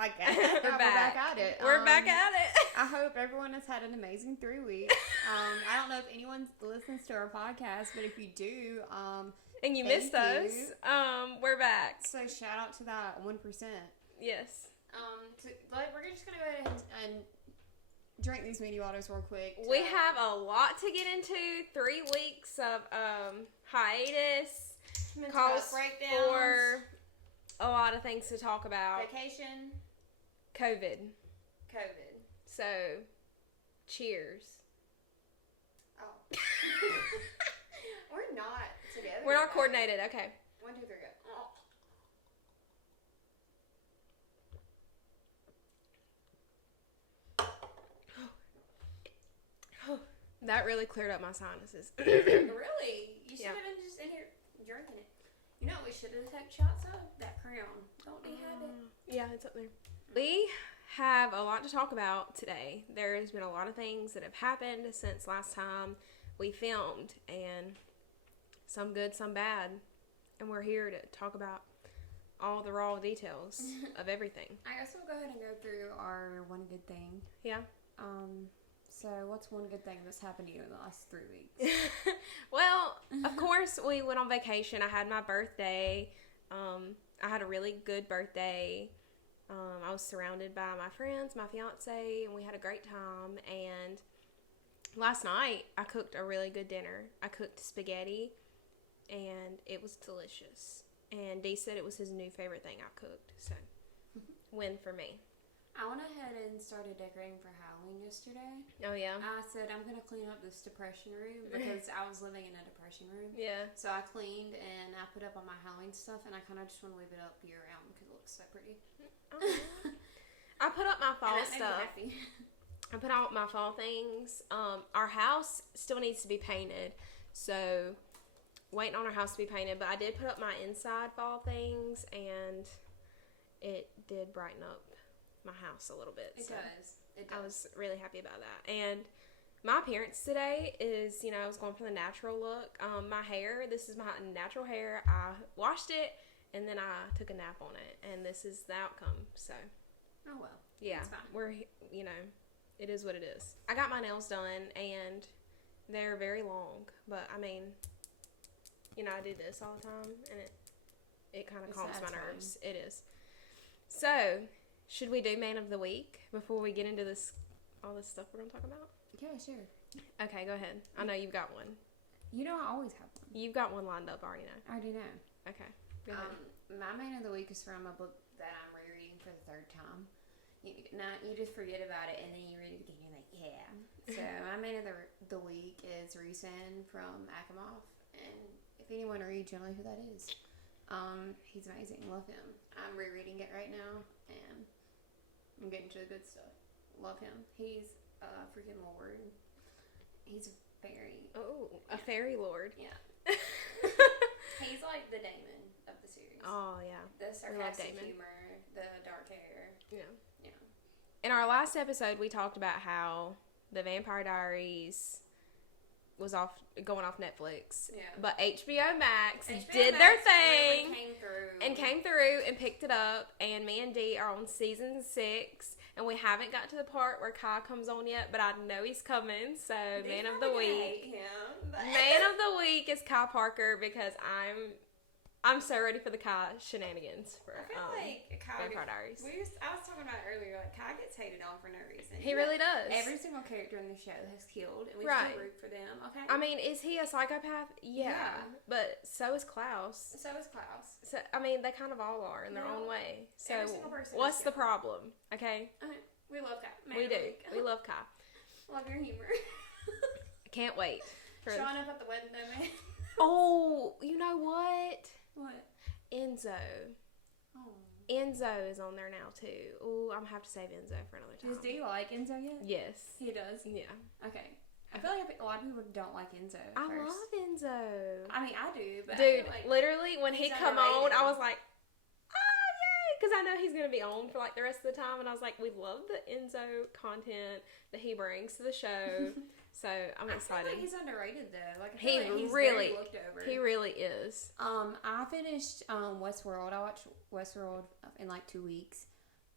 like that. We're back at it. We're back at it. I hope everyone has had an amazing 3 weeks. I don't know if anyone listens to our podcast, but if you do, and you missed us, we're back. So shout out to that 1%. Yes. We're just gonna go ahead and drink these mini waters real quick. We have a lot to get into. 3 weeks of hiatus. Calls for a lot of things to talk about. Vacation. COVID. So, cheers. Oh. We're not together. We're not coordinated. Okay. 1, 2, 3, go. That really cleared up my sinuses. Really? You should have been just in here drinking it. You know what we should have taken shots of? That Crown. Don't we have it? Yeah, it's up there. We have a lot to talk about today. There's been a lot of things that have happened since last time we filmed, and some good, some bad. And we're here to talk about all the raw details of everything. I guess we'll go ahead and go through our one good thing. Yeah. So what's one good thing that's happened to you in the last 3 weeks? Well, of course, we went on vacation. I had my birthday. I had a really good birthday. I was surrounded by my friends, my fiance, and we had a great time. And last night, I cooked a really good dinner. I cooked spaghetti, and it was delicious. And Dee said it was his new favorite thing I cooked. So, win for me. I went ahead and started decorating for Halloween yesterday. Oh, yeah? I said I'm going to clean up this depression room because I was living in a depression room. Yeah. So I cleaned and I put up all my Halloween stuff, and I kind of just want to leave it up year round because it looks so pretty. I put up my fall and that stuff. made me happy. I put out my fall things. Our house still needs to be painted, so waiting on our house to be painted. But I did put up my inside fall things, and it did brighten up my house a little bit. It does. I was really happy about that. And my appearance today is, I was going for the natural look. My hair, this is my natural hair. I washed it, and then I took a nap on it, and this is the outcome. So, oh well. yeah, it's fine. we're, it is what it is. I got my nails done, and they're very long, but I mean, I do this all the time, and it kind of calms my nerves. It is. So, should we do Man of the Week before we get into all this stuff we're going to talk about? Yeah, sure. Okay, go ahead. I know you've got one. I always have one. You've got one lined up, I already know. I do know. Okay, go ahead. My Man of the Week is from a book that I'm rereading for the 3rd time. You just forget about it, and then you read it again, you're like, yeah. So my Man of the Week is Rhysand from Akamov, and if anyone reads, you'll know who that is. He's amazing. Love him. I'm rereading it right now, and I'm getting to the good stuff. Love him. He's a freaking lord. He's a fairy. Oh, a fairy lord. Yeah. He's like the Damon of the series. Oh, yeah. The sarcastic humor, the dark hair. Yeah. Yeah. In our last episode, we talked about how the Vampire Diaries was going off Netflix. Yeah. But HBO Max did their thing. Really came through and picked it up. And me and Dee are on season 6. And we haven't got to the part where Kai comes on yet, but I know he's coming. So, Man of the Week. Man of the Week is Kai Parker because I'm so ready for the Kai shenanigans for I feel like Kai Vampire Diaries. I was talking about it earlier. Like Kai gets hated on for no reason. He really does. Every single character in the show has killed, and we Right. still root for them. Okay. I mean, is he a psychopath? Yeah. But so is Klaus. So is Klaus. So I mean, they kind of all are in their own way. So every single person what's is the problem? Okay. We love Kai. We do. We love Kai. Love your humor. I can't wait. Showing up at the wedding, though, man. Oh, you know what? What? Enzo. Oh. Enzo is on there now too. Ooh, I'm gonna have to save Enzo for another time. Do you like Enzo yet? Yes. He does? Yeah. Okay. I feel like a lot of people don't like Enzo at I first. love Enzo. I mean, I do, but dude, I feel like literally when he come underrated. on, I was like, oh yay, because I know he's gonna be on for like the rest of the time, and I was like, we love the Enzo content that he brings to the show. So I'm excited. I feel like he's underrated though. Like I He feel like he's really- very looked over. He really is. I finished Westworld. I watched Westworld in like 2 weeks.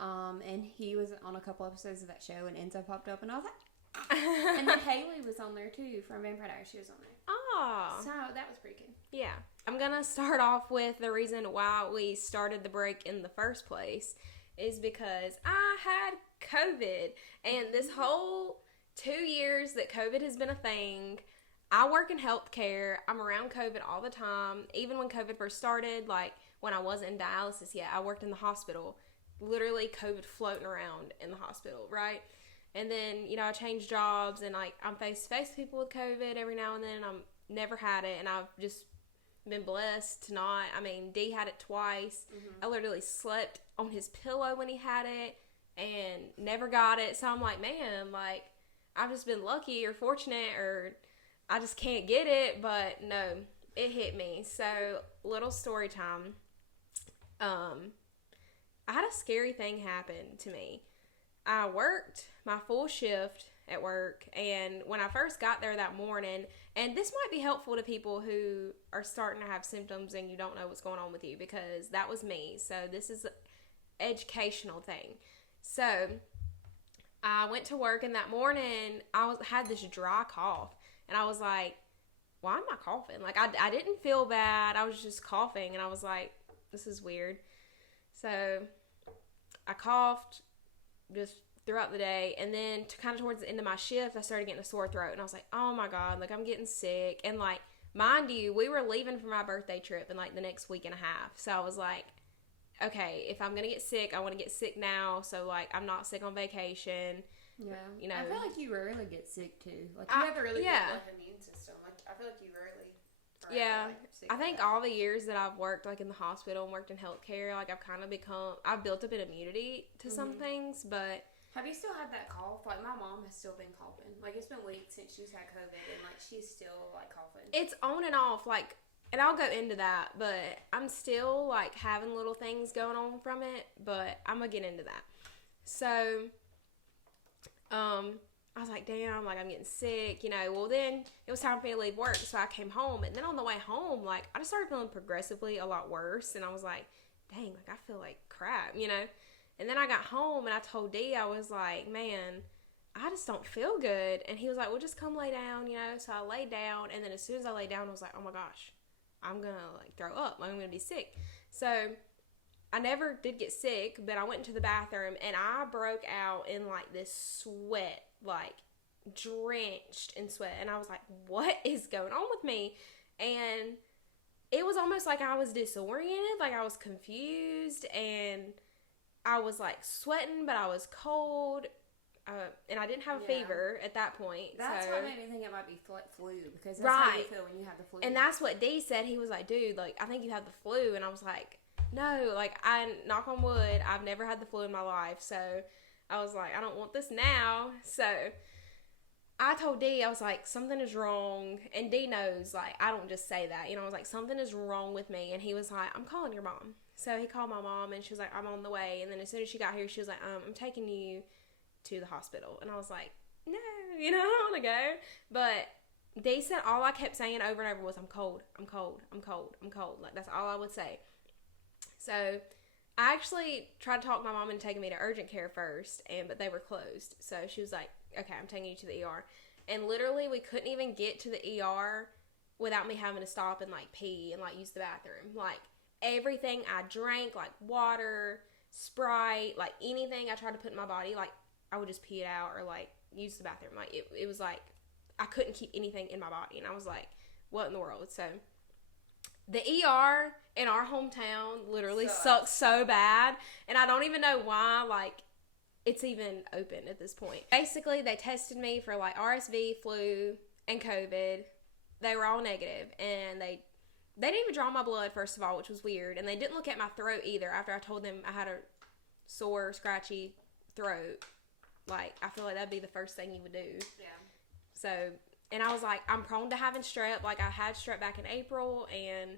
And he was on a couple episodes of that show, and Enzo popped up, and I was like, ah. And then Haley was on there too from Vampire Diaries. She was on there. Oh. So that was pretty good. Yeah. I'm going to start off with the reason why we started the break in the first place is because I had COVID. And this whole 2 years that COVID has been a thing, I work in healthcare. I'm around COVID all the time. Even when COVID first started, like when I wasn't in dialysis yet, I worked in the hospital. Literally COVID floating around in the hospital, right? And then, you know, I changed jobs and like I'm face to face with people with COVID every now and then. I'm never had it, and I've just been blessed to not. I mean, D had it twice. I literally slept on his pillow when he had it and never got it. So I'm like, man, like I've just been lucky or fortunate, or I just can't get it. But no, it hit me. So little story time. I had a scary thing happen to me. I worked my full shift at work, and when I first got there that morning, and this might be helpful to people who are starting to have symptoms and you don't know what's going on with you, because that was me. So this is an educational thing. So I went to work, and that morning had this dry cough, and I was like, why am I coughing? Like I didn't feel bad. I was just coughing, and I was like, this is weird. So I coughed just throughout the day, and then kind of towards the end of my shift, I started getting a sore throat, and I was like, oh my god, like I'm getting sick. And like, mind you, we were leaving for my birthday trip in like the next week and a half, so I was like, okay, if I'm gonna get sick, I want to get sick now, so like I'm not sick on vacation. Yeah, you know, I feel like you rarely get sick too. Like you have a really good like, immune system. Like I feel like you rarely. Yeah, like, sick I think all the years that I've worked like in the hospital and worked in healthcare, like I've built up an immunity to some things. But have you still had that cough? Like my mom has still been coughing. Like it's been weeks since she's had COVID, and like she's still like coughing. It's on and off, like, and I'll go into that, but I'm still like having little things going on from it, but I'm gonna get into that. So, I was like, damn, like I'm getting sick, you know. Well, then it was time for me to leave work, so I came home, and then on the way home, like I just started feeling progressively a lot worse, and I was like, dang, like I feel like crap, you know. And then I got home, and I told D, I was like, man, I just don't feel good. And he was like, well, just come lay down, you know. So I laid down, and then as soon as I laid down, I was like, oh my gosh, I'm gonna like throw up, like I'm gonna be sick. So I never did get sick, but I went into the bathroom, and I broke out in like this sweat, like drenched in sweat, and I was like, what is going on with me? And it was almost like I was disoriented, like I was confused, and I was like sweating, but I was cold, and I didn't have a fever at that point. That's so. What made me think it might be flu, because that's how you feel when you have the flu. And that's what D said. He was like, dude, like I think you have the flu. And I was like, no, like I knock on wood, I've never had the flu in my life. So I was like, I don't want this now. So I told D, I was like, something is wrong. And D knows, like, I don't just say that. You know, I was like, something is wrong with me. And he was like, I'm calling your mom. So he called my mom, and she was like, I'm on the way. And then as soon as she got here, she was like, I'm taking you to the hospital. And I was like, no, you know, I don't want to go. But D said all I kept saying over and over was, I'm cold, I'm cold, I'm cold, I'm cold. Like, that's all I would say. So I actually tried to talk my mom into taking me to urgent care first, but they were closed. So she was like, okay, I'm taking you to the ER. And literally, we couldn't even get to the ER without me having to stop and, like, pee and, like, use the bathroom. Like, everything I drank, like, water, Sprite, like, anything I tried to put in my body, like, I would just pee it out or, like, use the bathroom. Like, it was, like, I couldn't keep anything in my body. And I was like, what in the world? So the ER in our hometown literally sucks so bad. And I don't even know why, like, it's even open at this point. Basically, they tested me for, like, RSV, flu, and COVID. They were all negative. And they didn't even draw my blood, first of all, which was weird. And they didn't look at my throat either after I told them I had a sore, scratchy throat. Like, I feel like that'd be the first thing you would do. Yeah. So, and I was like, I'm prone to having strep. Like, I had strep back in April, and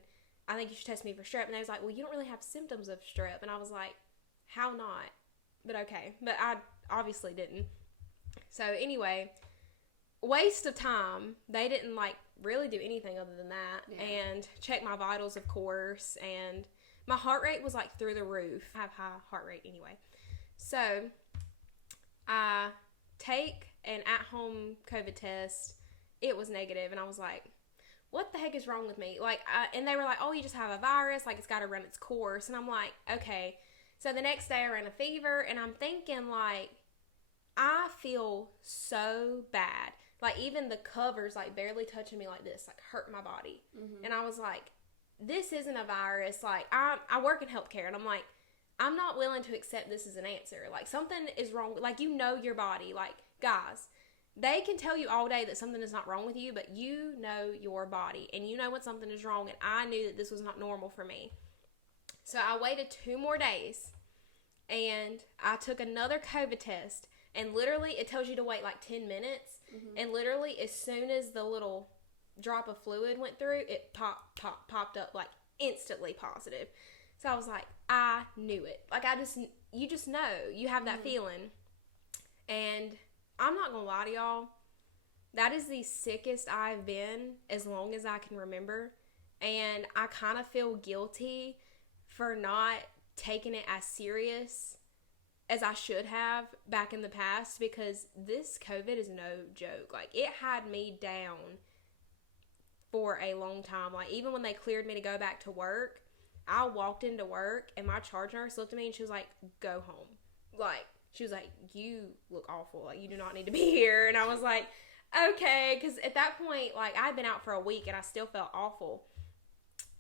I think you should test me for strep. And they was like, well, you don't really have symptoms of strep. And I was like, how not? But okay. But I obviously didn't. So, anyway, waste of time. They didn't, like, really do anything other than that. Yeah. And check my vitals, of course. And my heart rate was, like, through the roof. I have high heart rate anyway. So I take an at-home COVID test. It was negative, and I was like, what the heck is wrong with me? Like, and they were like, oh, you just have a virus. Like, it's got to run its course. And I'm like, okay. So the next day I ran a fever, and I'm thinking, like, I feel so bad. Like, even the covers, like, barely touching me like this, like, hurt my body. Mm-hmm. And I was like, this isn't a virus. Like, I work in healthcare, and I'm like, I'm not willing to accept this as an answer. Like, something is wrong. Like, you know your body. Like, guys, they can tell you all day that something is not wrong with you, but you know your body, and you know when something is wrong, and I knew that this was not normal for me. So I waited 2 more days, and I took another COVID test, and literally it tells you to wait like 10 minutes, and literally as soon as the little drop of fluid went through, it popped up like instantly positive. So I was like, I knew it. Like, you just know. You have that feeling. And I'm not going to lie to y'all. That is the sickest I've been as long as I can remember. And I kind of feel guilty for not taking it as serious as I should have back in the past, because this COVID is no joke. Like, it had me down for a long time. Like, even when they cleared me to go back to work, I walked into work and my charge nurse looked at me and she was like, go home. Like, she was like, you look awful. Like, you do not need to be here. And I was like, okay. Because at that point, like, I had been out for a week and I still felt awful.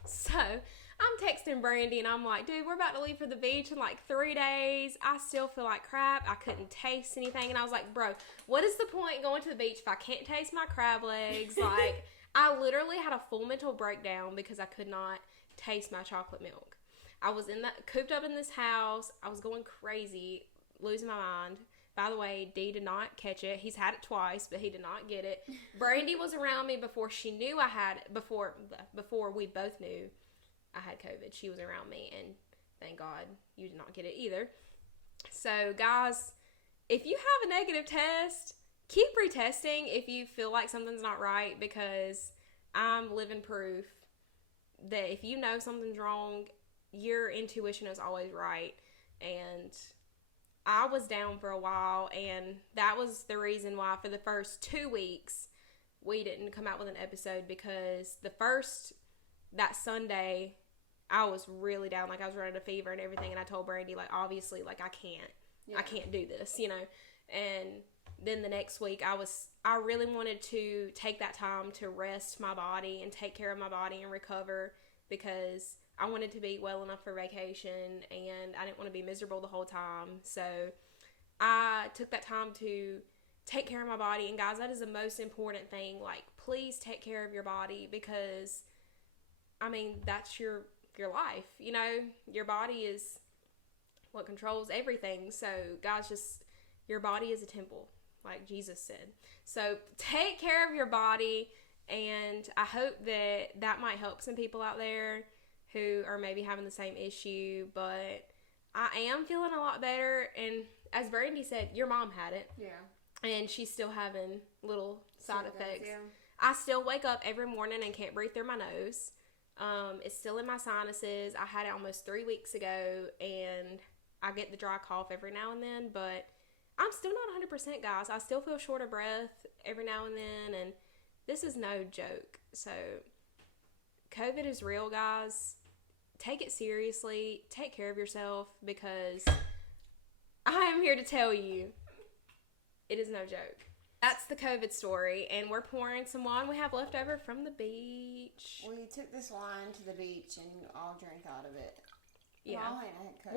So I'm texting Brandy and I'm like, dude, we're about to leave for the beach in like 3 days. I still feel like crap. I couldn't taste anything. And I was like, bro, what is the point going to the beach if I can't taste my crab legs? Like, I literally had a full mental breakdown because I could not taste my chocolate milk. I was cooped up in this house. I was going crazy, losing my mind. By the way, D did not catch it. He's had it twice, but he did not get it. Brandy was around me before she knew I had it, before we both knew I had COVID. She was around me, and thank God you did not get it either. So, guys, if you have a negative test, keep retesting if you feel like something's not right, because I'm living proof that if you know something's wrong, your intuition is always right. And I was down for a while, and that was the reason why for the first 2 weeks we didn't come out with an episode, because that Sunday I was really down. Like, I was running a fever and everything, and I told Brandy, like, obviously, like, I can't do this, you know. And then the next week I really wanted to take that time to rest my body and take care of my body and recover, because I wanted to be well enough for vacation, and I didn't want to be miserable the whole time. So I took that time to take care of my body. And guys, that is the most important thing. Like, please take care of your body, because I mean, that's your life, you know. Your body is what controls everything. So guys, just, your body is a temple, like Jesus said. So take care of your body, and I hope that might help some people out there who are maybe having the same issue. But I am feeling a lot better, and as Brandy said, your mom had it. Yeah. And she's still having little side effects. Yeah. I still wake up every morning and can't breathe through my nose. It's still in my sinuses. I had it almost 3 weeks ago, and I get the dry cough every now and then, but I'm still not 100%, guys. I still feel short of breath every now and then, and this is no joke. So COVID is real, guys. Take it seriously. Take care of yourself, because I am here to tell you, it is no joke. That's the COVID story, and we're pouring some wine we have left over from the beach. We took this wine to the beach and all drank out of it. Yeah. Well, I had COVID.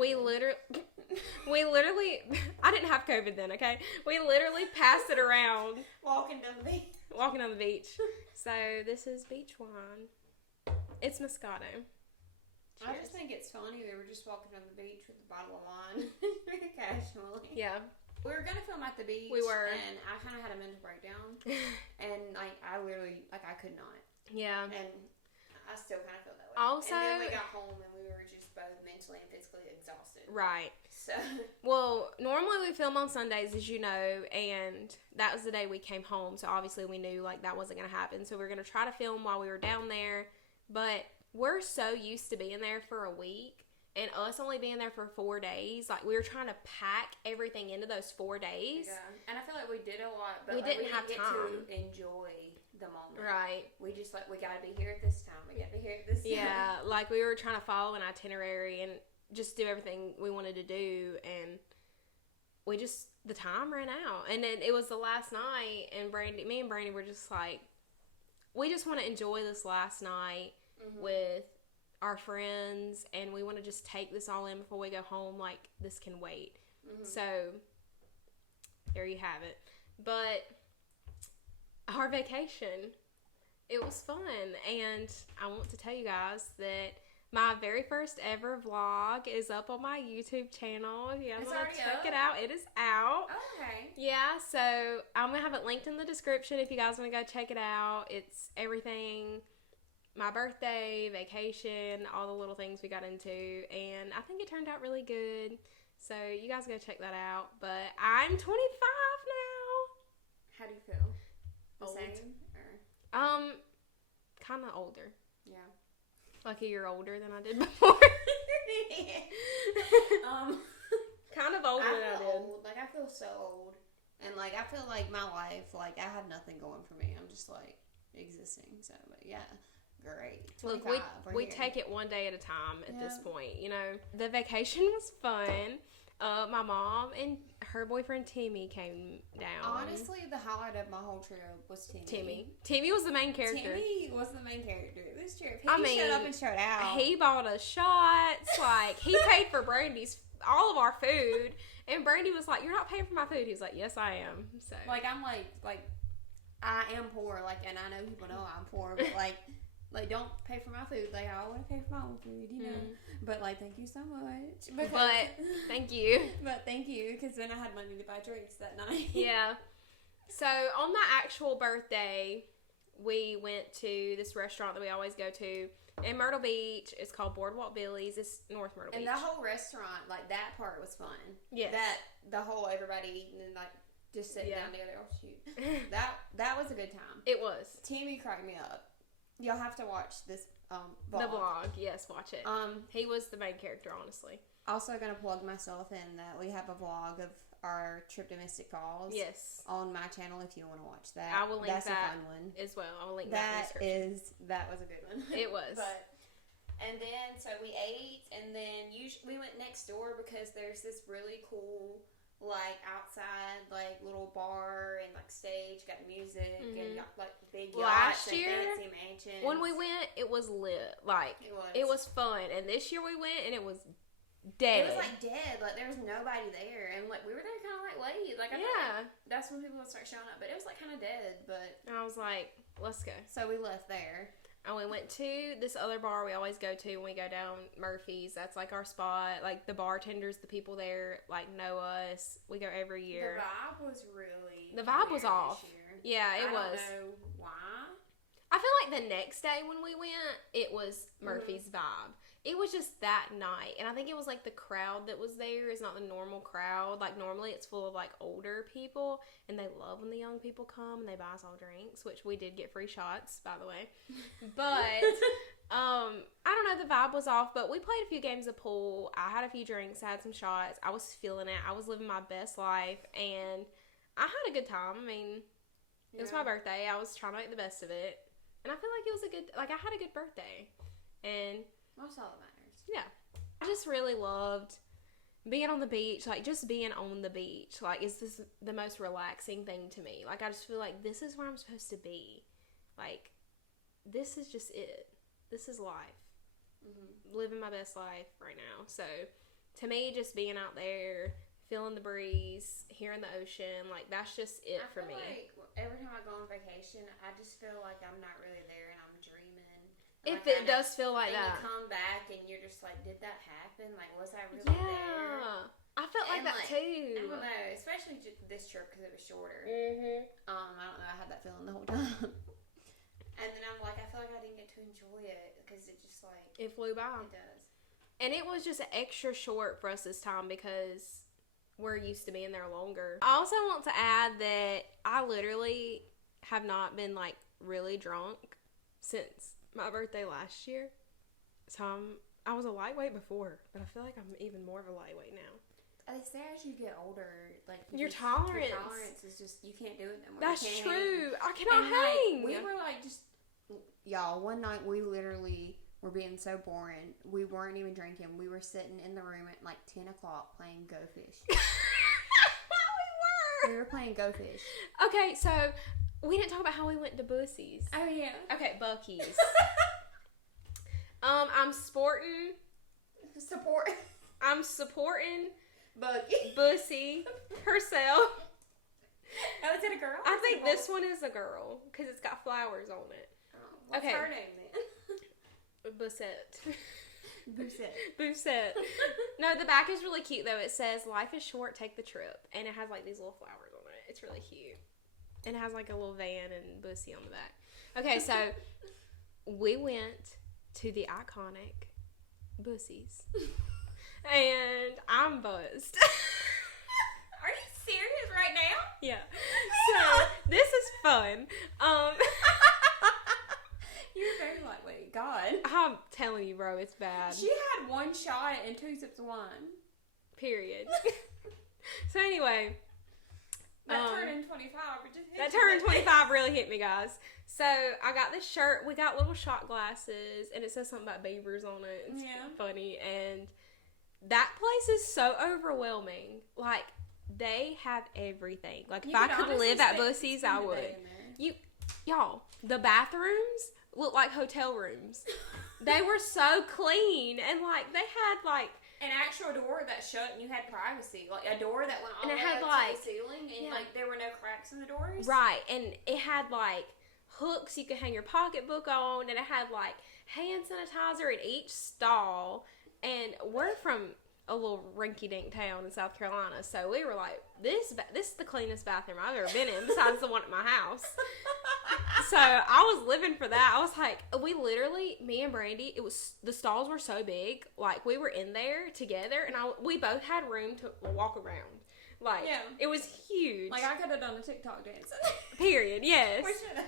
We literally, I didn't have COVID then, okay? We literally passed it around. Walking down the beach. So this is beach wine. It's Moscato. Cheers. I just think it's funny. We were just walking down the beach with a bottle of wine. Casually. Yeah. We were going to film at the beach. We were. And I kind of had a mental breakdown. And, like, I literally, like, I could not. Yeah. And I still kind of feel that way. Also. And then we got home and we were just both mentally and physically exhausted. Right. So. Well, normally we film on Sundays, as you know, and that was the day we came home. So obviously we knew, like, that wasn't going to happen. So we were going to try to film while we were down there. But we're so used to being there for a week. and us only being there for 4 days, like we were trying to pack everything into those 4 days. Yeah, and I feel like we did a lot, but we like, didn't have get time to enjoy the moment. Right. We just we gotta be here at this time. We gotta be here at this time. Yeah, like we were trying to follow an itinerary and just do everything we wanted to do, and the time ran out. And then it was the last night, and me and Brandy were just like, we just want to enjoy this last night with our friends, and we want to just take this all in before we go home. Like, this can wait. So there you have it. But our vacation, it was fun, and I want to tell you guys that my very first ever vlog is up on my YouTube channel. If you guys want to check it out, it is out. Okay. Yeah, so I'm going to have it linked in the description if you guys want to go check it out. It's everything, my birthday, vacation, all the little things we got into, and I think it turned out really good. So you guys go check that out. But I'm 25 now. How do you feel? The Old. same? Or? Kind of older. Yeah. Like a year older than I did before. Kind of older than I did. Old. Like, I feel so old. And, like, I feel like my life, like, I have nothing going for me. I'm just, like, existing. So, but yeah. Great. Look, we take it one day at a time at this point, you know. The vacation was fun. My mom and her boyfriend Timmy came down. Honestly, the highlight of my whole trip was Timmy. Timmy was the main character. Timmy was the main character of this trip. He showed up and showed out. He bought us shots. Like, he paid for all of our food. And Brandy was like, "You're not paying for my food." He was like, "Yes, I am." So, like, I'm like, I am poor. Like, and I know people know I'm poor, but like, don't pay for my food. Like, I want to pay for my own food, you know. But, like, thank you so much. But thank you. But thank you, because then I had money to buy drinks that night. Yeah. So, on my actual birthday, we went to this restaurant that we always go to in Myrtle Beach. It's called Boardwalk Billy's. It's North Myrtle Beach. And the whole restaurant, like, that part was fun. Yes. The whole everybody eating and, like, just sitting down together. Oh, shoot. That was a good time. It was. Timmy cracked me up. Y'all have to watch this vlog. The vlog, yes, watch it. He was the main character, honestly. Also gonna plug myself in that we have a vlog of our trip to Mystic Falls. Yes. On my channel if you want to watch that. I will link That's that a fun one as well. I will link that in the description. That was a good one. It was. And then so we ate, and then we went next door because there's this really cool, like, outside, like, little bar and, like, stage, got music, and got, like, big yachts and fancy mansions. When we went, it was lit. Like, it was fun. And this year we went, and it was dead. It was, like, dead. Like, there was nobody there. And, like, we were there kind of, like, late. Like, I thought that's when people would start showing up. But it was, like, kind of dead. But and I was like, let's go. So we left there. And we went to this other bar we always go to when we go down Murphy's. That's, like, our spot. Like, the bartenders, the people there, like, know us. We go every year. The vibe was really... The vibe was off. Yeah, it was. I don't know why. I feel like the next day when we went, it was Murphy's vibe. It was just that night. And I think it was, like, the crowd that was there is not the normal crowd. Like, normally it's full of, like, older people. And they love when the young people come and they buy us all drinks. Which we did get free shots, by the way. But, I don't know. The vibe was off. But we played a few games of pool. I had a few drinks. I had some shots. I was feeling it. I was living my best life. And I had a good time. I mean, it was my birthday. I was trying to make the best of it. And I feel like it was I had a good birthday. And... that's all that matters. Yeah. I just really loved being on the beach. Like, just being on the beach. Like, is this the most relaxing thing to me? Like, I just feel like this is where I'm supposed to be. Like, this is just it. This is life. Living my best life right now. So, to me, just being out there, feeling the breeze, hearing the ocean, like, that's just it for me. Like, every time I go on vacation, I just feel like I'm not really there and I'm dreaming. If it does feel like that. And you come back and you're just like, did that happen? Like, was I really there? Yeah. I felt like that too. I don't know, especially this trip because it was shorter. I don't know, I had that feeling the whole time. And then I'm like, I feel like I didn't get to enjoy it because it just like... it flew by. It does. And it was just extra short for us this time because we're used to being there longer. I also want to add that I literally have not been, like, really drunk since my birthday last year. So I was a lightweight before, but I feel like I'm even more of a lightweight now. They say as you get older, like Your tolerance is just you can't do it no more. That's true. I And cannot hang. we were like just y'all. One night we literally were being so boring. We weren't even drinking. We were sitting in the room at like 10 o'clock playing Go Fish. We were playing Go Fish. Okay, so we didn't talk about how we went to Bussies. Oh yeah. Okay, Buc-ee's. I'm supporting Bussy herself. Oh, is it a girl? I think this one is a girl because it's got flowers on it. Oh, what's her name then? Busette. No, the back is really cute though. It says "Life is short, take the trip," and it has like these little flowers on it. It's really cute, and it has like a little van and Bussy on the back. Okay, so we went to the iconic Bussies, and I'm buzzed. Are you serious right now? Yeah. So this is fun. You're very lightweight. God. I'm telling you, bro, it's bad. She had 1 shot and 2 sips of wine. Period. So anyway. That turning 25. That turning 25 really hit me, guys. So I got this shirt. We got little shot glasses, and it says something about beavers on it. It's funny. And that place is so overwhelming. Like, they have everything. Like, if I could live at Bussies, I would. Y'all, the bathrooms look like hotel rooms. They were so clean, and like they had like an actual door that shut and you had privacy, like a door that went all and the it way had up like to the ceiling, and like there were no cracks in the doors. Right, and it had like hooks you could hang your pocketbook on, and it had like hand sanitizer in each stall. And we're from a little rinky-dink town in South Carolina, so we were like, this is the cleanest bathroom I've ever been in, besides the one at my house. So I was living for that. I was like, we literally, me and Brandy, the stalls were so big, like we were in there together, and we both had room to walk around. Like, it was huge. Like I could have done a TikTok dance. Period. Yes. We should have.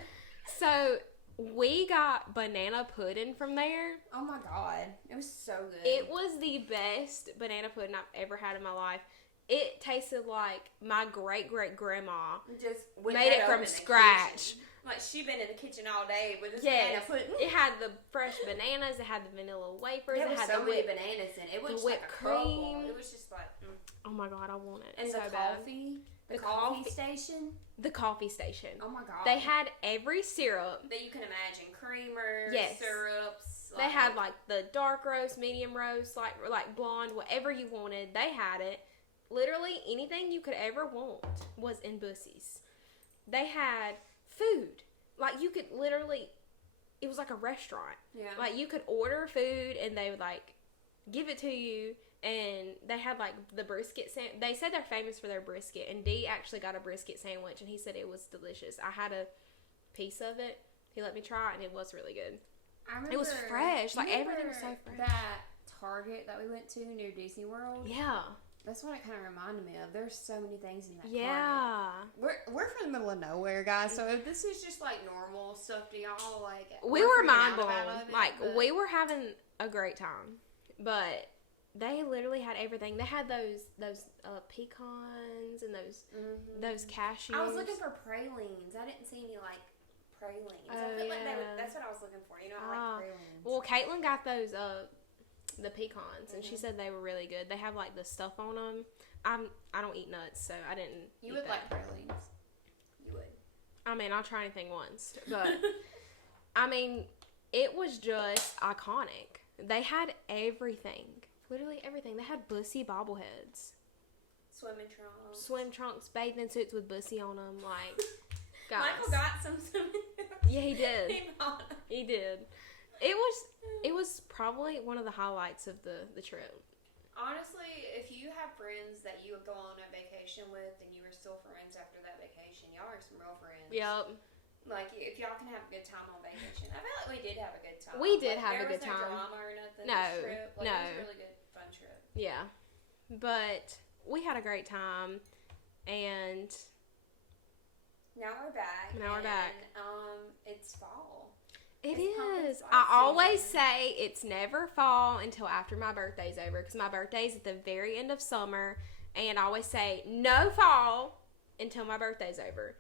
So we got banana pudding from there. Oh my god, it was so good. It was the best banana pudding I've ever had in my life. It tasted like my great-great-grandma just made it from scratch. Like she been in the kitchen all day with this banana pudding. It had the fresh bananas. It had the vanilla wafers. There it had so many bananas in it. It was whipped like cream. It was just like. Oh my god, I want it. And so the bad. coffee. The coffee station. The coffee station. Oh my god. They had every syrup that you can imagine. Creamers, syrups. They had like the dark roast, medium roast, like blonde, whatever you wanted. They had it. Literally anything you could ever want was in Bussies. They had food. Like you could literally, it was like a restaurant. Yeah. Like you could order food and they would like give it to you. And they had like the brisket sandwich. They said they're famous for their brisket. And Dee actually got a brisket sandwich and he said it was delicious. I had a piece of it. He let me try it and it was really good. I remember, it was fresh. Like everything was so fresh. That Target that we went to near Disney World. Yeah. That's what it kind of reminded me of. There's so many things in that Target. We're from the middle of nowhere, guys. So if this is just like normal stuff to y'all, like we were mind blown. Like we were having a great time, but they literally had everything. They had those pecans and those cashews. I was looking for pralines. I didn't see any like pralines. I feel like that's what I was looking for. You know, I like pralines. Well, Caitlin got those the pecans, and she said they were really good. They have like the stuff on them. I don't eat nuts, so I didn't. You would like pralines. You would. I mean, I'll try anything once, but I mean, it was just iconic. They had everything, literally everything. They had Bussy bobbleheads, swim trunks, bathing suits with Bussy on them. Like, guys. Michael got some. Yeah, he did. He did. It was probably one of the highlights of the trip. Honestly, if you have friends that you would go on a vacation with and you were still friends after that vacation, y'all are some real friends. Yep. Like, if y'all can have a good time on vacation. I feel like we did have a good time. We did have a good time. There was no drama or nothing no, this trip. Like, no. It was a really good, fun trip. Yeah. But we had a great time, and now we're back. Now we're back. It's fall. It It's pumpkin is. spice I always season. say it's never fall until after my birthday's over because my birthday's at the very end of summer, and I always say no fall until my birthday's over.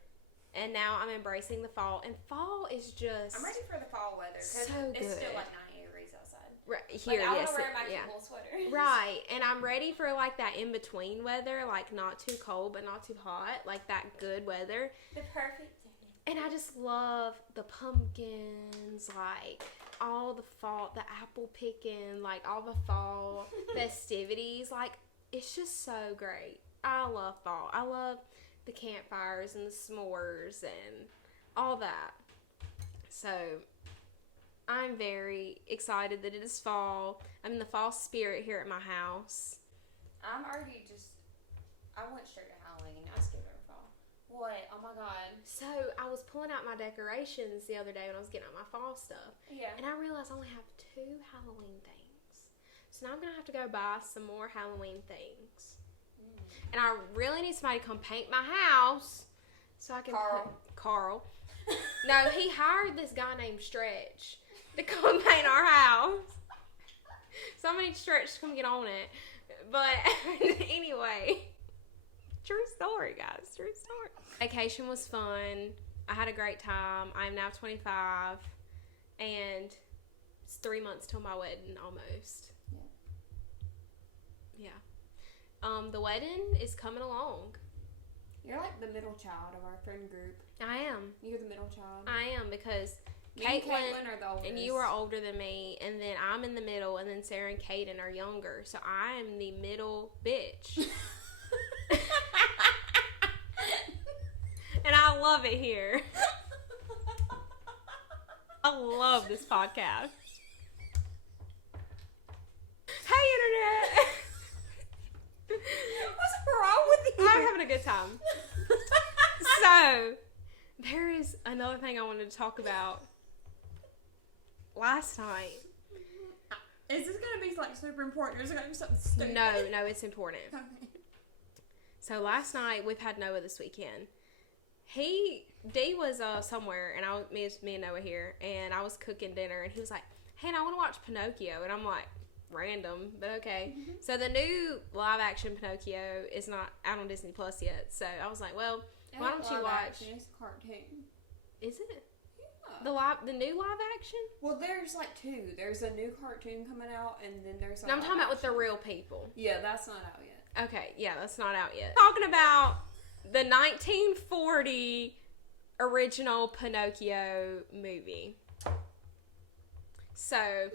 And now I'm embracing the fall, and fall is just I'm ready for the fall weather because so it's good. still like 90 degrees outside. Right here. Like, I want Yes, to wear my yeah. cute wool sweater. Right, and I'm ready for like that in between weather, like not too cold but not too hot, like that good weather. The perfect day. And I just love the pumpkins, like all the fall, the apple picking, like all the fall festivities. Like, it's just so great. I love fall. I love the campfires and the s'mores and all that. So, I'm very excited that it is fall. I'm in the fall spirit here at my house. I'm already I went straight to Halloween. I skipped over fall. What? Oh my god. So, I was pulling out my decorations the other day when I was getting out my fall stuff. Yeah. And I realized I only have 2 Halloween things. So now I'm going to have to go buy some more Halloween things. And I really need somebody to come paint my house so I can Carl. No, he hired this guy named Stretch to come paint our house. So I'm going to need Stretch to come get on it. But anyway, true story, guys. True story. Vacation was fun. I had a great time. I'm now 25. And it's 3 months till my wedding almost. Yeah. The wedding is coming along. You're like the middle child of our friend group. I am. You're the middle child. I am because Me and Caitlin are the oldest. and you are older than me, and then I'm in the middle, and then Sarah and Kaden are younger. So I am the middle bitch. And I love it here. I love this podcast. Hey, Internet! What's wrong with you? I'm having a good time. So, there is another thing I wanted to talk about. Last night. Is this gonna be like super important, or is it gonna be something stupid? No, it's important. Okay. So last night we've had Noah this weekend. D was somewhere, and me and Noah here, and I was cooking dinner, and he was like, "Hey, I want to watch Pinocchio," and I'm like, "Random, but okay." Mm-hmm. So the new live action Pinocchio is not out on Disney Plus yet, so I was like, "Well, why don't you watch?" It's a cartoon. Is it Yeah. the new live action? Well, there's like 2. There's a new cartoon coming out, and then there's. No, I'm talking about with the real people. Yeah, that's not out yet. Okay, yeah, that's not out yet. Talking about the 1940 original Pinocchio movie. So,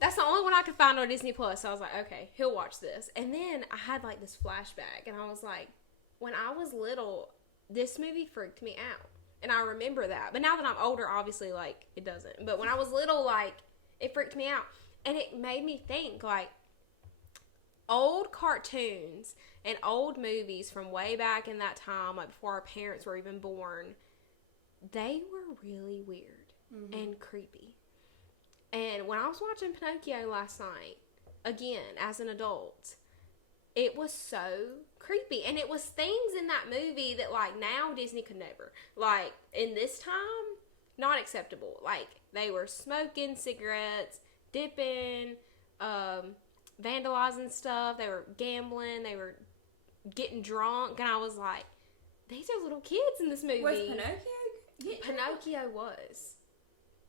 that's the only one I could find on Disney Plus. So I was like, okay, he'll watch this. And then I had like this flashback, and I was like, when I was little, this movie freaked me out. And I remember that. But now that I'm older, obviously, like, it doesn't. But when I was little, like, it freaked me out. And it made me think, like, old cartoons and old movies from way back in that time, like before our parents were even born, they were really weird and creepy. And when I was watching Pinocchio last night, again, as an adult, it was so creepy. And it was things in that movie that, like, now Disney could never. Like, in this time, not acceptable. Like, they were smoking cigarettes, dipping, vandalizing stuff. They were gambling. They were getting drunk. And I was like, these are little kids in this movie. Was Pinocchio? Pinocchio was.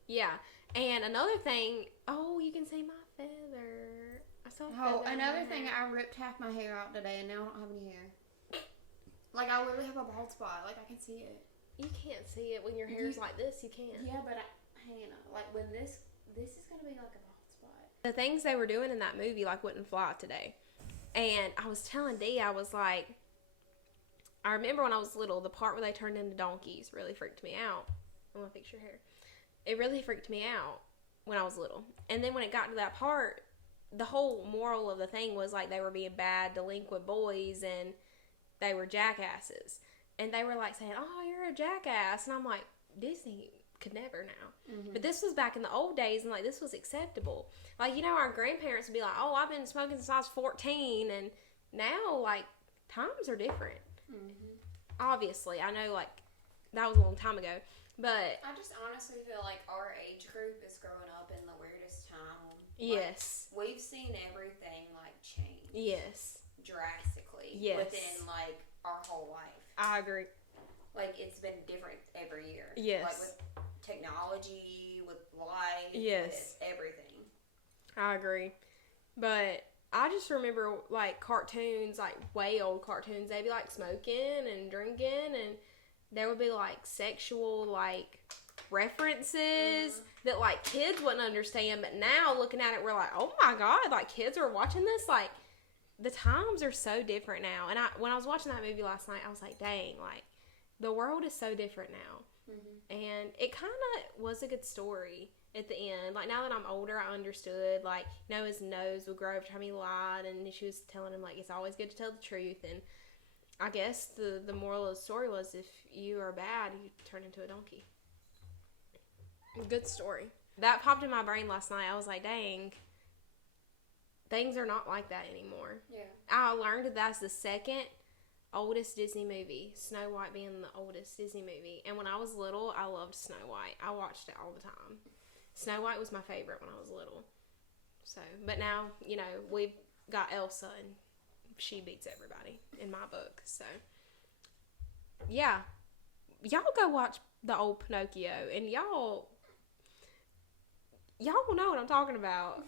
Yeah. And another thing, you can see my feather. I saw a feather in Another my thing, hair. I ripped half my hair out today, and now I don't have any hair. Like, I literally have a bald spot. Like, I can see it. You can't see it when your hair's like this. You can. Yeah, but Hannah, like, when this is gonna be like a bald spot. The things they were doing in that movie, like, wouldn't fly today. And I was telling Dee, I was like, I remember when I was little, the part where they turned into donkeys really freaked me out. I'm gonna fix your hair. It really freaked me out when I was little. And then when it got to that part, the whole moral of the thing was, like, they were being bad, delinquent boys, and they were jackasses. And they were, like, saying, "Oh, you're a jackass." And I'm like, Disney could never now. Mm-hmm. But this was back in the old days, and, like, this was acceptable. Like, you know, our grandparents would be like, "Oh, I've been smoking since I was 14. And now, like, times are different. Mm-hmm. Obviously, I know, like, that was a long time ago. But I just honestly feel like our age group is growing up in the weirdest time. yes. Like, we've seen everything, like, change. Yes. Drastically. Yes. Within, like, our whole life. I agree. Like, it's been different every year. Yes. Like, with technology, with life. Yes. With everything. I agree. But I just remember, like, cartoons, like, way old cartoons, they'd be, like, smoking and drinking, and there would be, like, sexual, like, references that, like, kids wouldn't understand. But now, looking at it, we're like, oh, my God, like, kids are watching this. Like, the times are so different now. And when I was watching that movie last night, I was like, dang, like, the world is so different now. And it kind of was a good story at the end. Like, now that I'm older, I understood, like, his nose would grow every time he lied, and she was telling him, like, it's always good to tell the truth. And I guess the moral of the story was, if you are bad, you turn into a donkey. Good story. That popped in my brain last night. I was like, dang, things are not like that anymore. Yeah. I learned that that's the second oldest Disney movie, Snow White being the oldest Disney movie. And when I was little, I loved Snow White. I watched it all the time. Snow White was my favorite when I was little. So, but now, we've got Elsa, and she beats everybody in my book. So, yeah. Y'all go watch the old Pinocchio, and y'all will know what I'm talking about.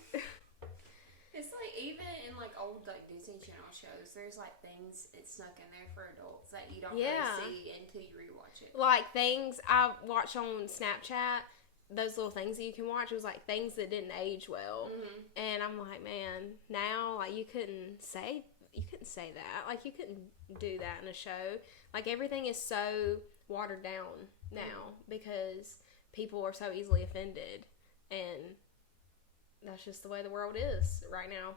It's like, even in, like, old, like, Disney Channel shows, there's, like, things it's snuck in there for adults that you don't really see until you rewatch it. Like, things I watch on Snapchat, those little things that you can watch, it was, like, things that didn't age well. And I'm like, man, now, like, you couldn't say that. Like, you couldn't do that in a show. Like, everything is so watered down now because people are so easily offended. And that's just the way the world is right now.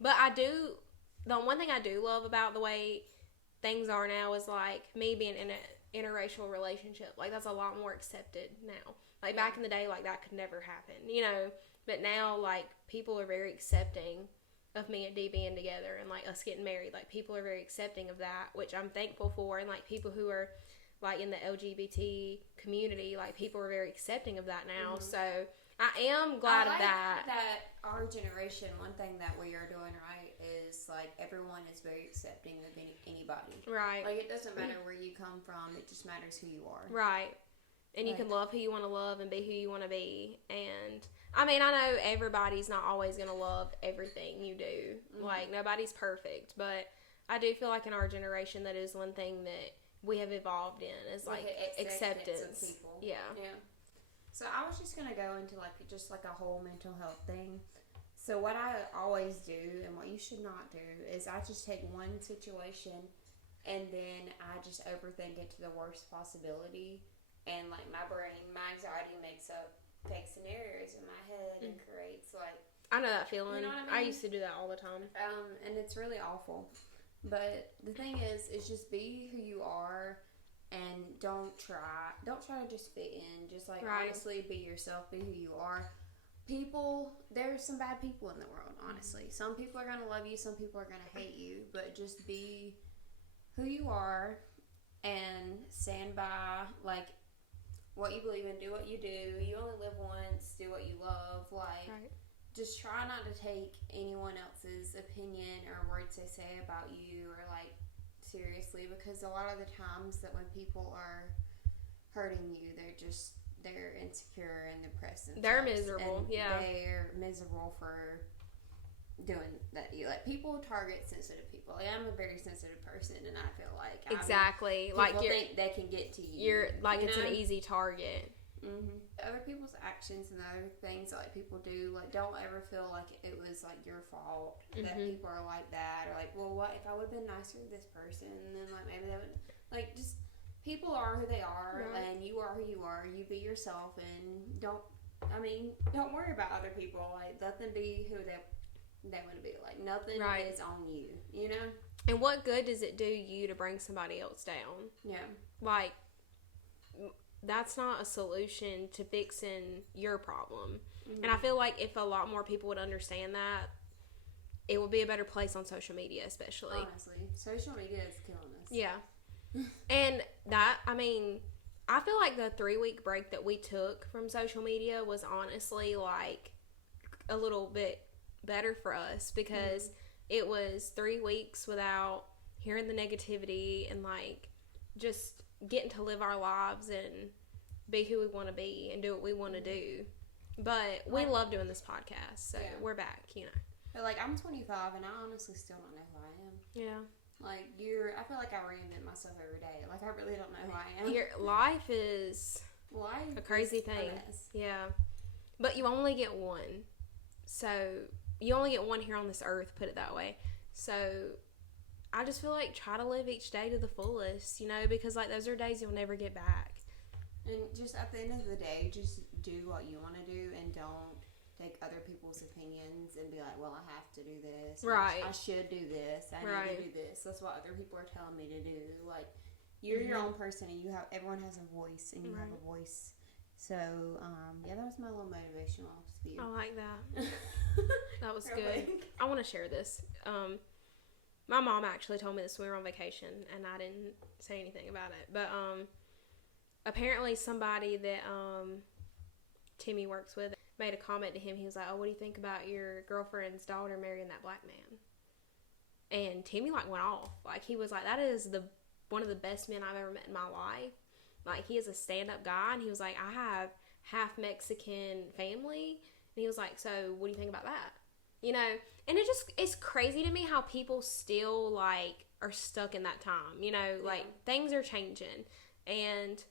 But the one thing I do love about the way things are now is, like, me being in an interracial relationship. Like, that's a lot more accepted now. Like, back in the day, like, that could never happen, But now, like, people are very accepting of me and Dee being together and, like, us getting married. Like, people are very accepting of that, which I'm thankful for. And, like, people who are, like, in the LGBT community, like, people are very accepting of that now. So I am glad of that. That our generation, one thing that we are doing right is, like, everyone is very accepting of anybody. Right. Like, it doesn't matter where you come from. It just matters who you are. Right. And you can love who you want to love and be who you want to be. And, I mean, I know everybody's not always going to love everything you do. Like, nobody's perfect. But I do feel like in our generation, that is one thing that we have evolved in is, like acceptance. Of people. Yeah. So I was just going to go into, like, just, like, a whole mental health thing. So what I always do, and what you should not do, is I just take one situation, and then I just overthink it to the worst possibility. And, like, my anxiety makes up fake scenarios in my head and creates, like... I know that feeling. You know what I mean? I used to do that all the time. And it's really awful. But the thing is just be who you are. And don't try to just fit in. Just, like, honestly, be yourself. Be who you are. There's some bad people in the world, honestly. Some people are going to love you. Some people are going to hate you. But just be who you are and stand by, like, what you believe in. Do what you do. You only live once. Do what you love. Like, just try not to take anyone else's opinion or words they say about you or, like, seriously, because a lot of the times that when people are hurting you, they're insecure and depressed and they're miserable. They're miserable for doing that. People target sensitive people. Like, I'm a very sensitive person, and I feel like exactly people think they can get to you. You're like, it's an easy target. Other people's actions and other things that, like, people do, like, don't ever feel like it was, like, your fault that people are like that, or, like, well, what if I would have been nicer to this person, and then, like, maybe they would, like, just people are who they are, and you are who you are. You be yourself, and don't worry about other people. Like, let them be who they want to be. Like, nothing is on you, And what good does it do you to bring somebody else down? Yeah. Like, that's not a solution to fixing your problem. And I feel like if a lot more people would understand that, it would be a better place on social media, especially. Honestly, social media is killing us. Yeah. And that, I mean, I feel like the 3-week break that we took from social media was honestly like a little bit better for us because it was 3 weeks without hearing the negativity and like just getting to live our lives and be who we want to be and do what we want to do. But we love doing this podcast, so we're back, you know. But like, I'm 25 and I honestly still don't know who I am. Yeah. Like, I feel like I reinvent myself every day. Like, I really don't know who I am. Life is a crazy thing. Yeah. But you only get one. So, you only get one here on this earth, put it that way. So, I just feel like try to live each day to the fullest, you know, because like those are days you'll never get back. And just at the end of the day, just do what you want to do and don't take other people's opinions and be like, well, I have to do this. Right. I should do this. I need to do this. That's what other people are telling me to do. Like, you're your own person and everyone has a voice and you have a voice. So, that was my little motivational speech. I like that. That was good. I want to share this. My mom actually told me this when we were on vacation and I didn't say anything about it. But, apparently somebody that, Timmy works with made a comment to him. He was like, oh, what do you think about your girlfriend's daughter marrying that black man? And Timmy like went off. Like, he was like, that is one of the best men I've ever met in my life. Like, he is a stand-up guy. And he was like, I have half Mexican family. And he was like, so what do you think about that? You know, and it's crazy to me how people still like are stuck in that time. You know, like things are changing. And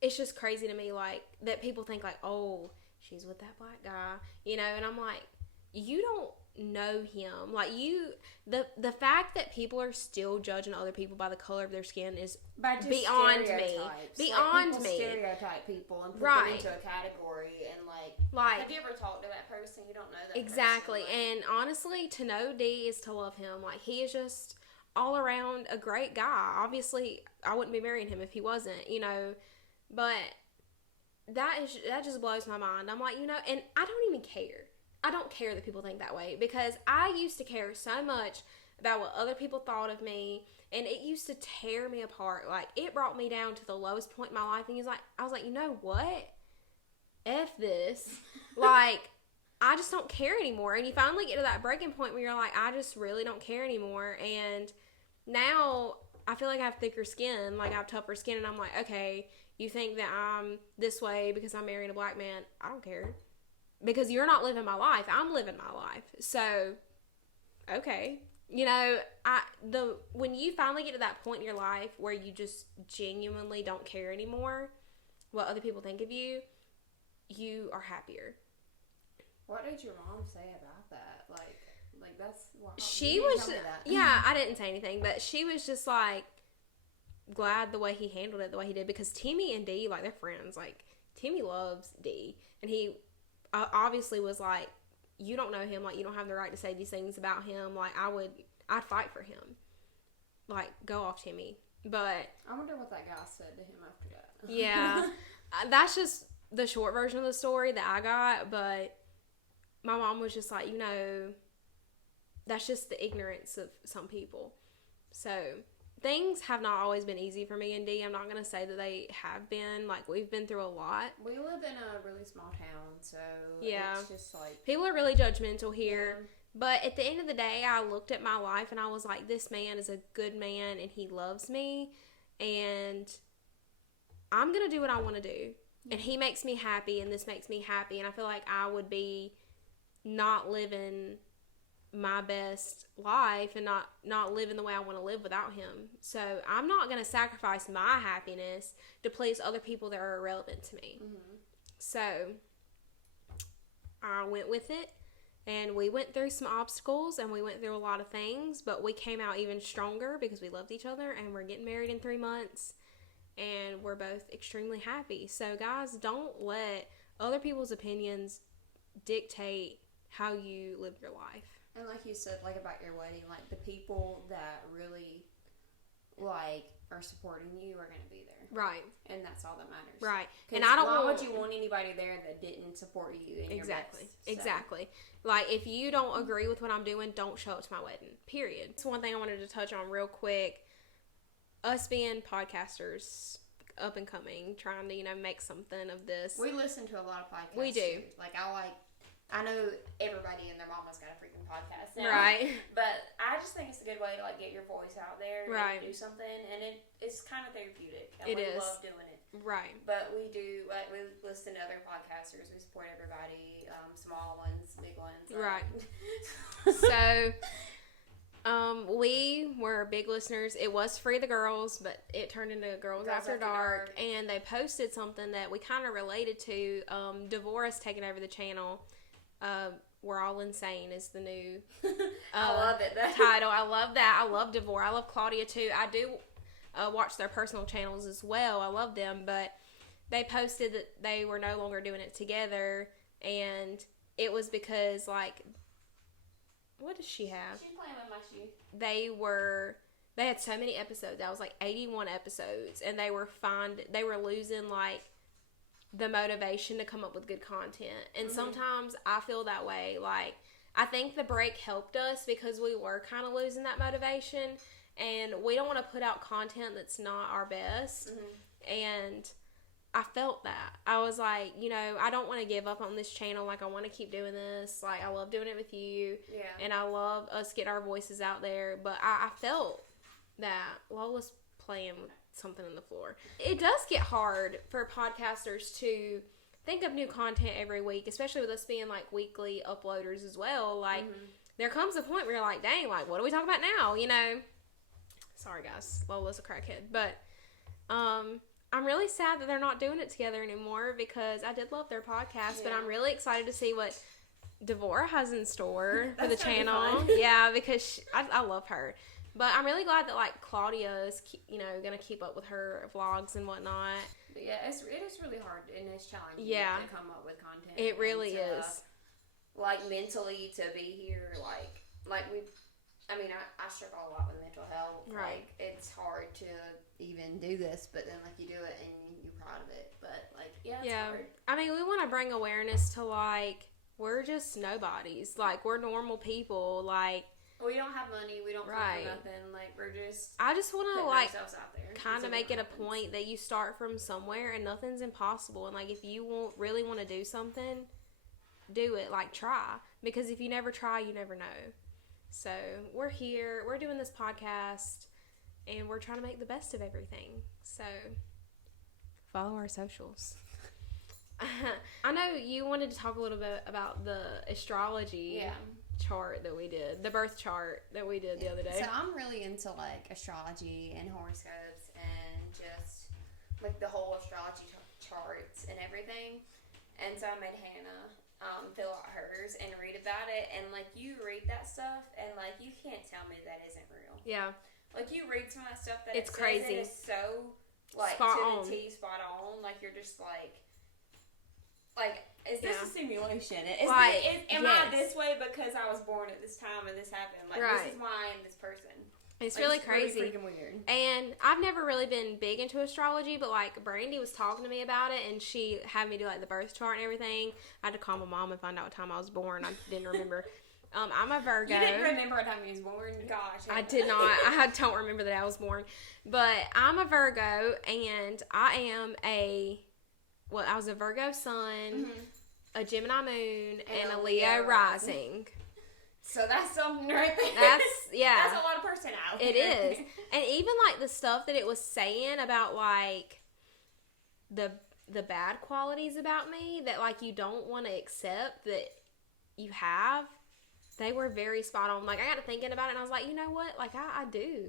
it's just crazy to me, like, that people think, like, oh, she's with that black guy, you know, and I'm like, you don't know him. Like, the fact that people are still judging other people by the color of their skin is beyond me. Beyond me. Stereotype people and put them into a category and, like, have you ever talked to that person? You don't know that exactly. person. And honestly, to know D is to love him. Like, he is just all around a great guy. Obviously, I wouldn't be marrying him if he wasn't, you know. But that just blows my mind. I'm like, you know, and I don't even care. I don't care that people think that way because I used to care so much about what other people thought of me, and it used to tear me apart. Like, it brought me down to the lowest point in my life, and I was like, you know what? F this. Like, I just don't care anymore. And you finally get to that breaking point where you're like, I just really don't care anymore. And now I feel like I have thicker skin, like I have tougher skin, and I'm like, okay, you think that I'm this way because I'm marrying a black man? I don't care. Because you're not living my life. I'm living my life. So, okay. You know, when you finally get to that point in your life where you just genuinely don't care anymore what other people think of you, you are happier. What did your mom say about that? Like that's what she was. Yeah, I didn't say anything, but she was just like glad the way he handled it, the way he did, because Timmy and Dee, like, they're friends. Like, Timmy loves Dee, and he obviously was like, you don't know him, like, you don't have the right to say these things about him. Like, I'd fight for him. Like, go off, Timmy. But I wonder what that guy said to him after that. Yeah, that's just the short version of the story that I got. But my mom was just like, you know, that's just the ignorance of some people. So things have not always been easy for me and Dee. I'm not going to say that they have been. Like, we've been through a lot. We live in a really small town, so yeah, it's just like, people are really judgmental here. Yeah. But at the end of the day, I looked at my life and I was like, this man is a good man and he loves me, and I'm going to do what I want to do. And he makes me happy, and this makes me happy. And I feel like I would be not living my best life and not living the way I want to live without him. So I'm not going to sacrifice my happiness to please other people that are irrelevant to me. Mm-hmm. So I went with it, and we went through some obstacles, and we went through a lot of things, but we came out even stronger because we loved each other, and we're getting married in 3 months, and we're both extremely happy. So guys, don't let other people's opinions dictate how you live your life. And like you said, like, about your wedding, like, the people that really, like, are supporting you are going to be there. Right. And that's all that matters. Right. And I don't why would you want anybody there that didn't support you in your best? Exactly. Like, if you don't agree with what I'm doing, don't show up to my wedding. Period. It's one thing I wanted to touch on real quick. Us being podcasters, up and coming, trying to, make something of this. We listen to a lot of podcasts. We do. Too. I know everybody and their mama's got a freaking podcast now. Right. But I just think it's a good way to get your voice out there right. and do something, and it's kind of therapeutic. And we love doing it. Right. But we do, we listen to other podcasters. We support everybody, small ones, big ones. Right. So, we were big listeners. It was Free the Girls, but it turned into Girls After Dark. And they posted something that we kind of related to. Devorah's taking over the channel. We're All Insane is the new I love it. title. I love that. I love Devorah. I love Claudia too. I do watch their personal channels as well. I love them, but they posted that they were no longer doing it together, and it was because what does she have? She's playing with my shoe. They had so many episodes. That was 81 episodes, and they were losing the motivation to come up with good content. And sometimes I feel that way. I think the break helped us because we were kind of losing that motivation, and we don't want to put out content that's not our best. And I felt that. I was I don't want to give up on this channel. I want to keep doing this. I love doing it with you. Yeah. And I love us getting our voices out there. But I felt that Lola's playing with something on the floor. It does get hard for podcasters to think of new content every week, especially with us being weekly uploaders as well. There comes a point where you're dang, what do we talk about now? Sorry guys, Lola's a crackhead, but I'm really sad that they're not doing it together anymore because I did love their podcast, but I'm really excited to see what Devorah has in store for the channel. Yeah, because I love her. But I'm really glad that Claudia is, going to keep up with her vlogs and whatnot. Yeah, it is really hard and it's challenging to come up with content. It really is. Mentally to be here, I struggle a lot with mental health. Right. It's hard to even do this, but then you do it and you're proud of it. But it's hard. I mean, we want to bring awareness to we're just nobodies. We're normal people. We don't have money. We don't right. for nothing. We're just. I just want to kind of make it a point that you start from somewhere and nothing's impossible. And if you really want to do something, do it. Try, because if you never try, you never know. So we're here. We're doing this podcast, and we're trying to make the best of everything. So follow our socials. I know you wanted to talk a little bit about the astrology. Yeah. Chart that we did, the birth chart that we did the other day. So I'm really into astrology and horoscopes and just the whole astrology charts and everything. And so I made Hannah fill out hers and read about it. And you read that stuff and you can't tell me that isn't real. Yeah. You read some of that stuff that it's crazy. It's so spot to on. the T, spot on. You're just is this a simulation? Am I this way because I was born at this time and this happened? Right. This is why I am this person. It's really crazy. Really freaking weird. And I've never really been big into astrology, but Brandy was talking to me about it, and she had me do the birth chart and everything. I had to call my mom and find out what time I was born. I didn't remember. I'm a Virgo. You didn't remember what time you was born? Gosh. I did not. I don't remember that I was born. But I'm a Virgo, and I am I was a Virgo sun, a Gemini moon, and a Leo rising. So that's something right there. That's a lot of personality. It is. And even the stuff that it was saying about the bad qualities about me that you don't want to accept that you have, they were very spot on. I got to thinking about it and I was like, you know what? I do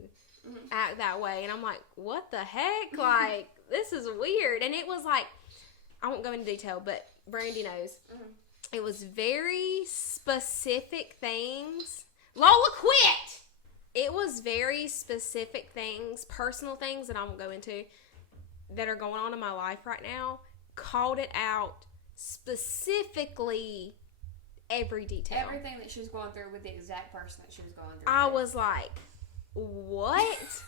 act that way. And I'm like, what the heck? This is weird. And it was I won't go into detail, but Brandy knows. It was very specific things. Lola, quit! It was very specific things, personal things that I won't go into, that are going on in my life right now. Called it out specifically, every detail. Everything that she was going through with the exact person that she was going through. I was like, what?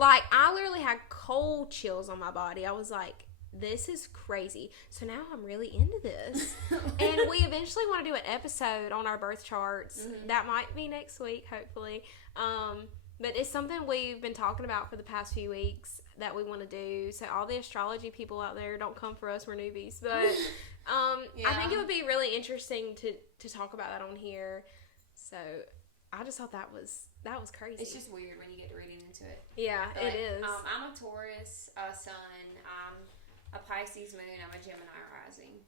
I literally had cold chills on my body. I was like, this is crazy. So now I'm really into this. And we eventually want to do an episode on our birth charts. That might be next week, hopefully. But it's something we've been talking about for the past few weeks that we want to do. So all the astrology people out there, don't come for us. We're newbies. But I think it would be really interesting to talk about that on here. So I just thought that was crazy. It's just weird when you get reading into it. Yeah, but, it is. I'm a Taurus sun. I'm a Pisces moon. I'm a Gemini rising.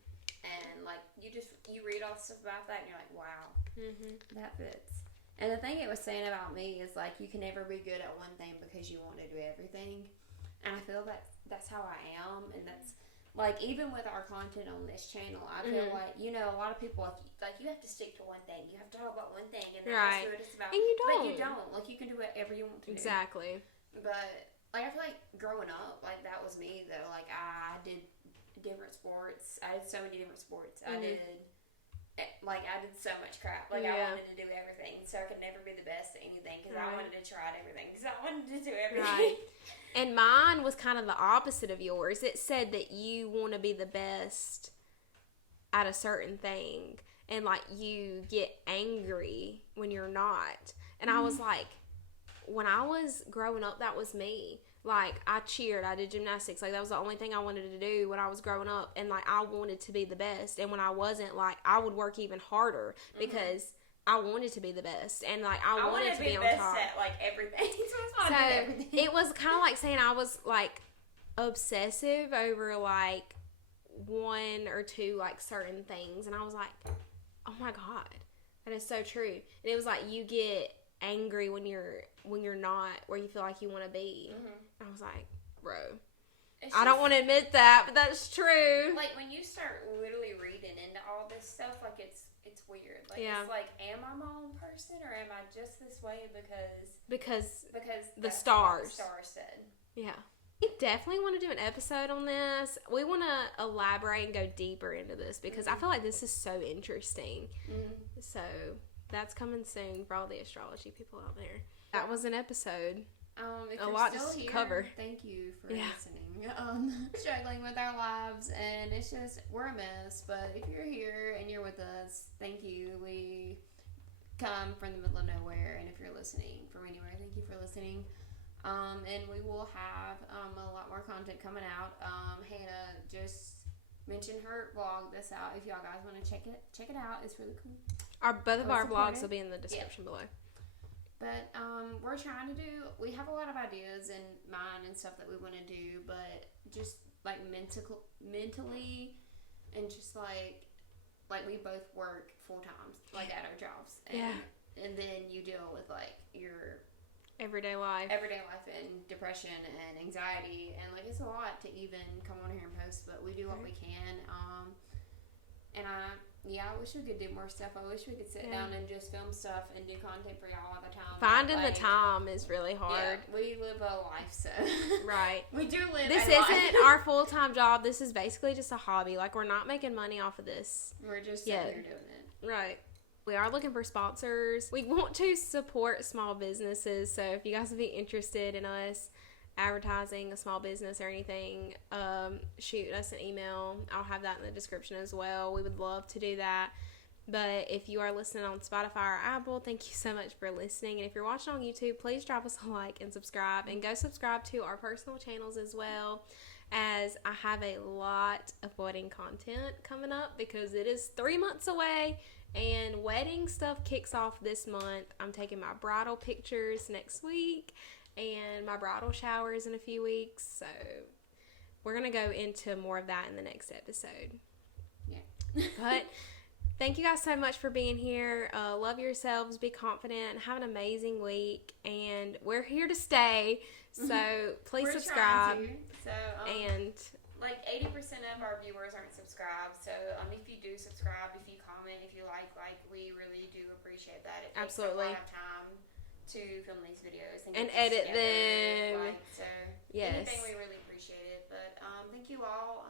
And, like, you read all the stuff about that, and you're like, wow, that fits. And the thing it was saying about me is, like, you can never be good at one thing because you want to do everything. And I feel that's how I am. And that's, like, even with our content on this channel, I feel like, you know, a lot of people, like, you have to stick to one thing. You have to talk about one thing. And that's what it's about. And you don't. But you don't. Like, you can do whatever you want to do. Exactly. But, like, I feel like growing up, like, that was me, though. Like, I did different sports. I did so many different sports. I did so much crap. Like, I wanted to do everything, so I could never be the best at anything because I wanted to try everything because I wanted to do everything. Right. And mine was kind of the opposite of yours. It said that you want to be the best at a certain thing, and, like, you get angry when you're not. And I was like, when I was growing up, that was me. Like, I cheered, I did gymnastics, like, that was the only thing I wanted to do when I was growing up, and, like, I wanted to be the best, and when I wasn't, like, I would work even harder, because I wanted to be the best, and, like, I wanted to be on top. I wanted to be best at, like, everything, so I did everything. It was kind of like saying I was, like, obsessive over, like, one or two, like, certain things, and I was like, oh my God, that is so true, and it was like, you get angry when you're not where you feel like you want to be. I was like, bro, I don't want to admit that, but that's true. Like, when you start literally reading into all this stuff, like, it's weird. Like, it's like, am I my own person, or am I just this way because the stars said? Yeah. We definitely want to do an episode on this. We want to elaborate and go deeper into this because I feel like this is so interesting. So that's coming soon for all the astrology people out there. That was an episode. If a you're lot still to here, cover. Thank you for listening. Struggling with our lives, and it's just, we're a mess, but if you're here and you're with us, thank you. We come from the middle of nowhere, and if you're listening from anywhere, thank you for listening. And we will have a lot more content coming out. Hannah just mentioned her vlog that's out. If y'all guys want to check it out. It's really cool. Both of our vlogs will be in the description below. But we're trying to do, we have a lot of ideas in mind and stuff that we want to do, but just like mentally and just like we both work full time, like at our jobs. And then you deal with like your everyday life and depression and anxiety, and like it's a lot to even come on here and post, but we do what we can. And I wish we could do more stuff. I wish we could sit down and just film stuff and do content for y'all all the time. Finding the time is really hard. Yeah, we live a life, so. Right. We do live This isn't our full-time job. This is basically just a hobby. Like, we're not making money off of this. We're just sitting here doing it. Right. We are looking for sponsors. We want to support small businesses, so if you guys would be interested in us advertising a small business or anything, shoot us an email. I'll have that in the description as well. We would love to do that. But if you are listening on Spotify or Apple, thank you so much for listening. And if you're watching on YouTube, please drop us a like and subscribe. And go subscribe to our personal channels as well, as I have a lot of wedding content coming up because it is 3 months away and wedding stuff kicks off this month. I'm taking my bridal pictures next week and my bridal showers in a few weeks, so we're going to go into more of that in the next episode. Yeah. But thank you guys so much for being here. Love yourselves, be confident, have an amazing week, and we're here to stay, so please subscribe. So, and like 80% of our viewers aren't subscribed, so if you do subscribe, if you comment, if you like, we really do appreciate that. It takes a lot of time to film these videos and edit them. So anything, we really appreciate it. But thank you all.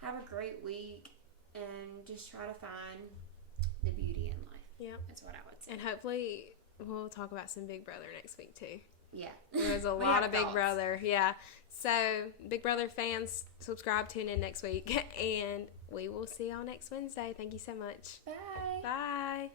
Have a great week and just try to find the beauty in life. Yeah, that's what I would say. And hopefully we'll talk about some Big Brother next week too. Yeah, there's a lot of Big Brother. Yeah, so Big Brother fans, subscribe, tune in next week, and we will see y'all next Wednesday. Thank you so much. Bye. Bye.